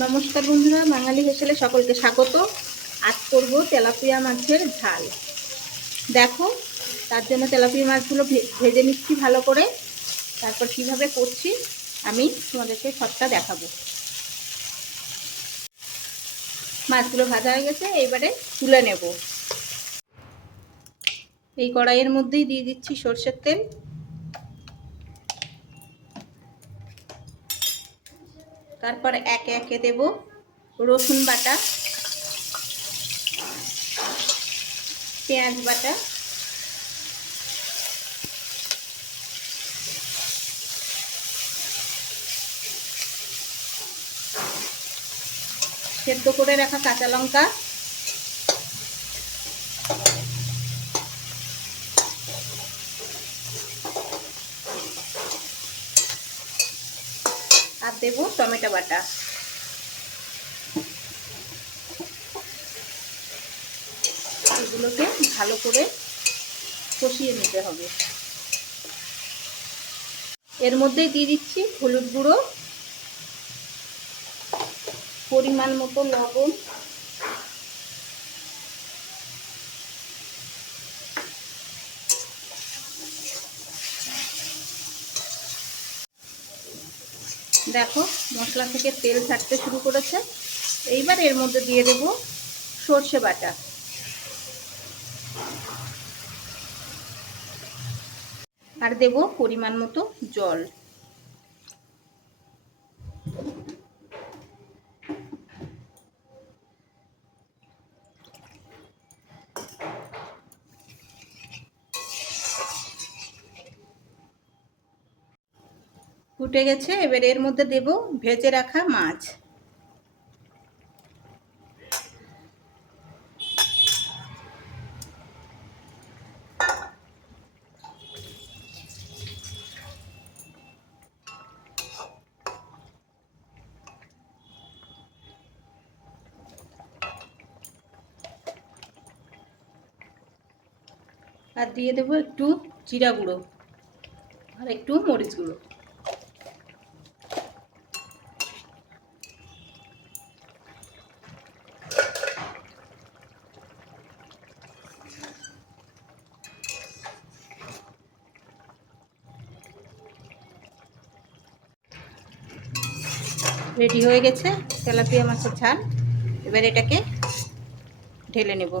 নমস্কার বন্ধুরা, বাঙালি হেসেলে সকলকে স্বাগত। আজ করব তেলাপিয়া মাছের ঝাল। দেখো, তার জন্য তেলাপিয়া মাছগুলো ভেজে নিচ্ছি ভালো করে। তারপর কিভাবে করছি আমি তোমাদেরকে সবটা দেখাবো। মাছগুলো ভাজা হয়ে গেছে, এবারে তুলে নেব। এই কড়াইয়ের মধ্যেই দিয়ে দিচ্ছি সরষের তেল। তারপর একে একে দেব রসুন বাটা, পেঁয়াজ বাটা, সেদ্ধ করে রাখা কাঁচা লঙ্কা, আর দেব টমেটো বাটা। এগুলোকে ভালো করে কষিয়ে নিতে হবে। এর মধ্যেই দিয়ে দিচ্ছি হলুদ গুঁড়ো, পরিমাণ মতো লবণ, দেখো মশলা থেকে তেল ছাড়তে শুরু করেছে। এইবার এর মধ্যে দিয়ে দেব সর্ষে বাটা, আর দেব পরিমাণ মতো জল। ফুটে গেছে, এবার এর মধ্যে দেব ভেজে রাখা মাছ। আর দিয়ে দেব একটু জিরা গুঁড়ো আর একটু মরিচ গুঁড়ো। রেডি হয়ে গেছে তেলাপিয়া মাছের ঝাল। এবার এটাকে ঢেলে নেব।